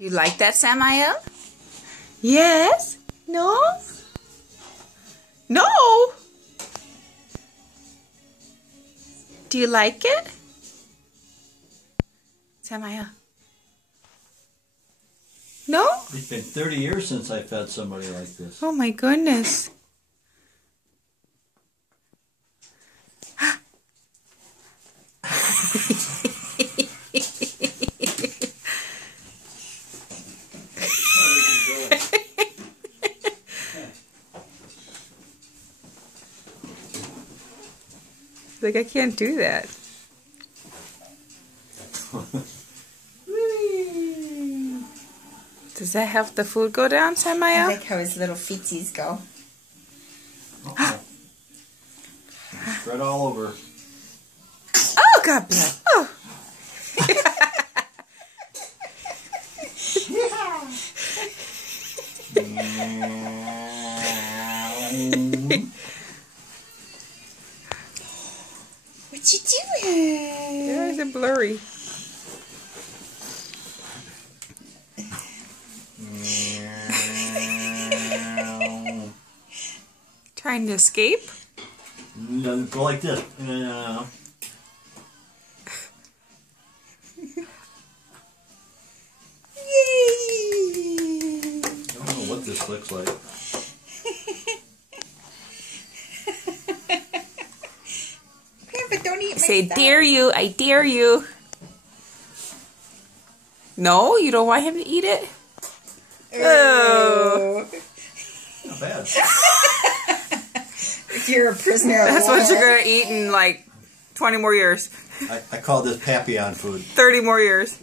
You like that, Samael? Yes? No? No? Do you like it? Samael? No? It's been 30 years since I fed somebody like this. Oh my goodness. Like, I can't do that. Does that help the food go down, Samael? I like how his little feetsies go. Oh. Spread all over. Oh, God bless. Oh. What you doing? There's a blurry. Trying to escape? Go like this. Yay! I don't know what this looks like. Grandpa, don't eat my Say, stuff. dare you, I dare you. No, you don't want him to eat it? Oh. Not bad. You're a prisoner of That's war. what you're going to eat in like 20 more years. I call this Papillon food. 30 more years.